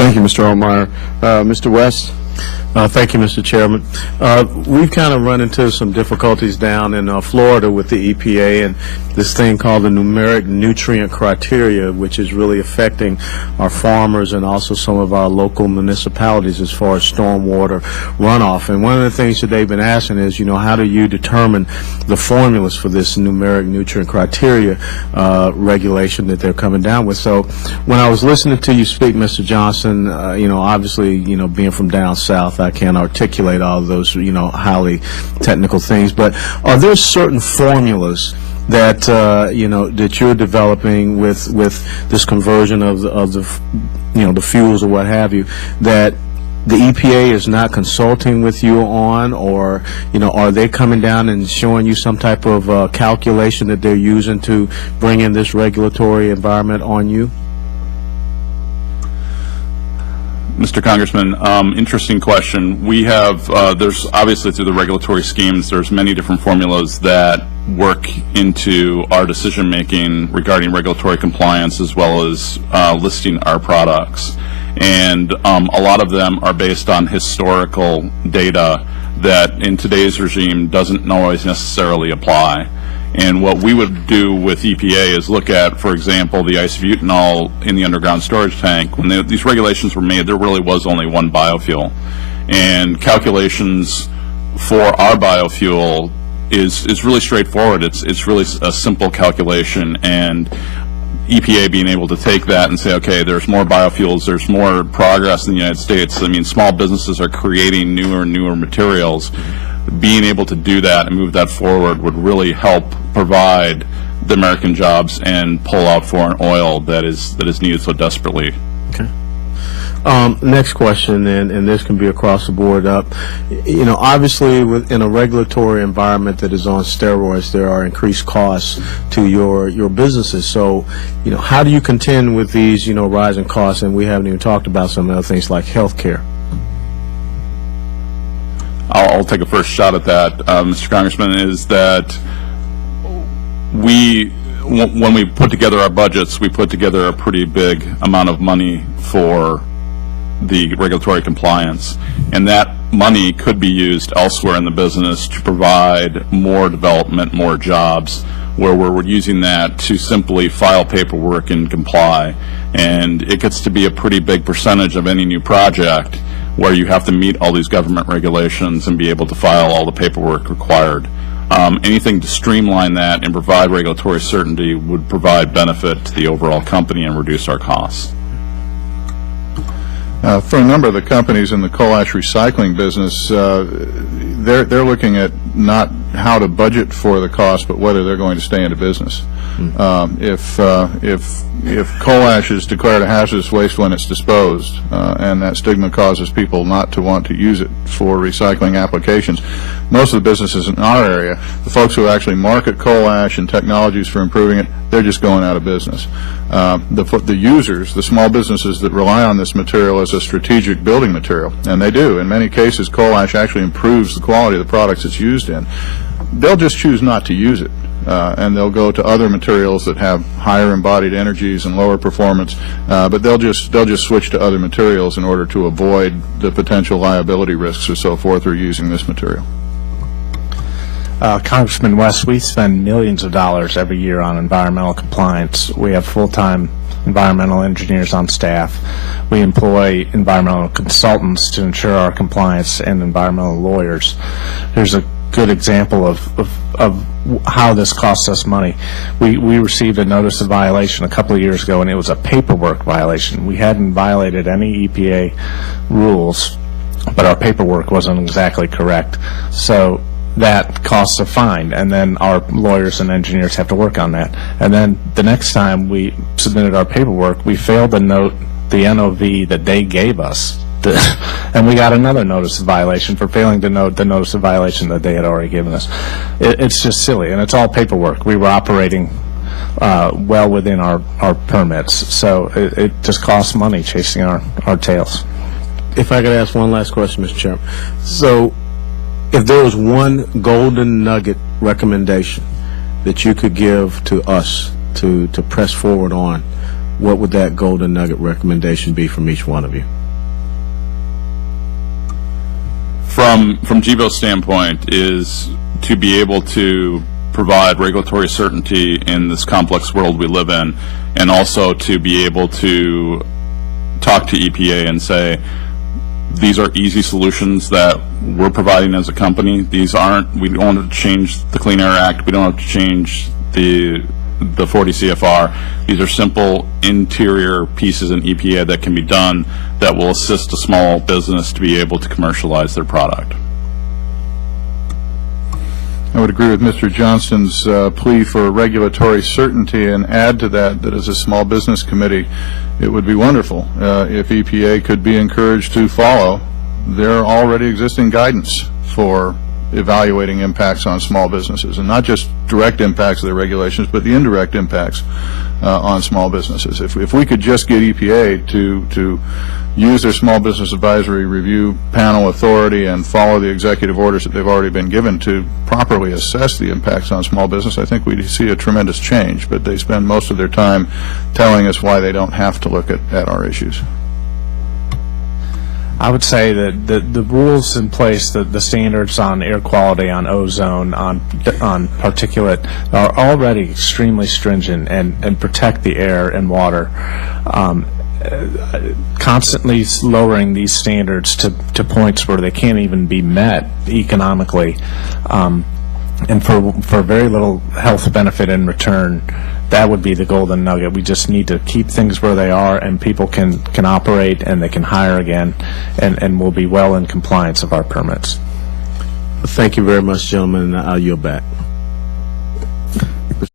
Thank you, Mr. Allmeyer. Mr. West? Thank you, Mr. Chairman. We've kind of run into some difficulties down in Florida with the EPA and this thing called the numeric nutrient criteria, which is really affecting our farmers and also some of our local municipalities as far as stormwater runoff. And one of the things that they've been asking is, how do you determine the formulas for this numeric nutrient criteria regulation that they're coming down with? So when I was listening to you speak, Mr. Johnson, obviously, being from down south, I can't articulate all of those, highly technical things, but are there certain formulas that that you're developing with this conversion of the fuels or what have you, that the EPA is not consulting with you on, or are they coming down and showing you some type of calculation that they're using to bring in this regulatory environment on you? Mr. Congressman, interesting question. We have, there's obviously through the regulatory schemes, there's many different formulas that work into our decision making regarding regulatory compliance as well as listing our products. And a lot of them are based on historical data that in today's regime doesn't always necessarily apply. And what we would do with EPA is look at, for example, the isobutanol in the underground storage tank. When these regulations were made, there really was only one biofuel. And calculations for our biofuel is really straightforward. It's really a simple calculation. And EPA being able to take that and say, okay, there's more biofuels, there's more progress in the United States. I mean, small businesses are creating newer and newer materials. Being able to do that and move that forward would really help provide the American jobs and pull out foreign oil that is needed so desperately. Okay. Next question, and this can be across the board. Obviously, in a regulatory environment that is on steroids, there are increased costs to your businesses. So, how do you contend with these, rising costs? And we haven't even talked about some other things like health care. I'll take a first shot at that, Mr. Congressman, is that when we put together our budgets, we put together a pretty big amount of money for the regulatory compliance, and that money could be used elsewhere in the business to provide more development, more jobs, where we're using that to simply file paperwork and comply. And it gets to be a pretty big percentage of any new project where you have to meet all these government regulations and be able to file all the paperwork required. Anything to streamline that and provide regulatory certainty would provide benefit to the overall company and reduce our costs. For a number of the companies in the coal ash recycling business, they're looking at not how to budget for the cost, but whether they're going to stay into business. If coal ash is declared a hazardous waste when it's disposed, and that stigma causes people not to want to use it for recycling applications, most of the businesses in our area, the folks who actually market coal ash and technologies for improving it, they're just going out of business. The users, the small businesses that rely on this material as a strategic building material, and they do. In many cases, coal ash actually improves the quality of the products it's used in. They'll just choose not to use it. And they'll go to other materials that have higher embodied energies and lower performance, but they'll just switch to other materials in order to avoid the potential liability risks or so forth through using this material. Congressman West, we spend millions of dollars every year on environmental compliance. We have full-time environmental engineers on staff. We employ environmental consultants to ensure our compliance and environmental lawyers. There's a good example of how this costs us money. We received a notice of violation a couple of years ago, and it was a paperwork violation. We hadn't violated any EPA rules, but our paperwork wasn't exactly correct. So that costs a fine, and then our lawyers and engineers have to work on that. And then the next time we submitted our paperwork, we failed to note the NOV that they gave us. And we got another notice of violation for failing to note the notice of violation that they had already given us. It's just silly, and it's all paperwork. We were operating well within our permits, so it just costs money chasing our tails. If I could ask one last question, Mr. Chairman. So if there was one golden nugget recommendation that you could give to us to press forward on, what would that golden nugget recommendation be from each one of you? From GVO's standpoint is to be able to provide regulatory certainty in this complex world we live in, and also to be able to talk to EPA and say, these are easy solutions that we're providing as a company. These aren't, we don't have to change the Clean Air Act, we don't have to change the 40 CFR. These are simple interior pieces in EPA that can be done that will assist a small business to be able to commercialize their product. I would agree with Mr. Johnston's plea for regulatory certainty, and add to that as a small business committee, it would be wonderful if EPA could be encouraged to follow their already existing guidance for evaluating impacts on small businesses, and not just direct impacts of the regulations, but the indirect impacts on small businesses. If we could just get EPA to use their Small Business Advisory Review Panel authority and follow the executive orders that they've already been given to properly assess the impacts on small business, I think we'd see a tremendous change. But they spend most of their time telling us why they don't have to look at our issues. I would say that the rules in place, the standards on air quality, on ozone, on particulate, are already extremely stringent and protect the air and water. Constantly lowering these standards to points where they can't even be met economically, and for very little health benefit in return, that would be the golden nugget. We just need to keep things where they are, and people can operate and they can hire again, and we'll be well in compliance of our permits. Thank you very much, gentlemen, and I'll yield back.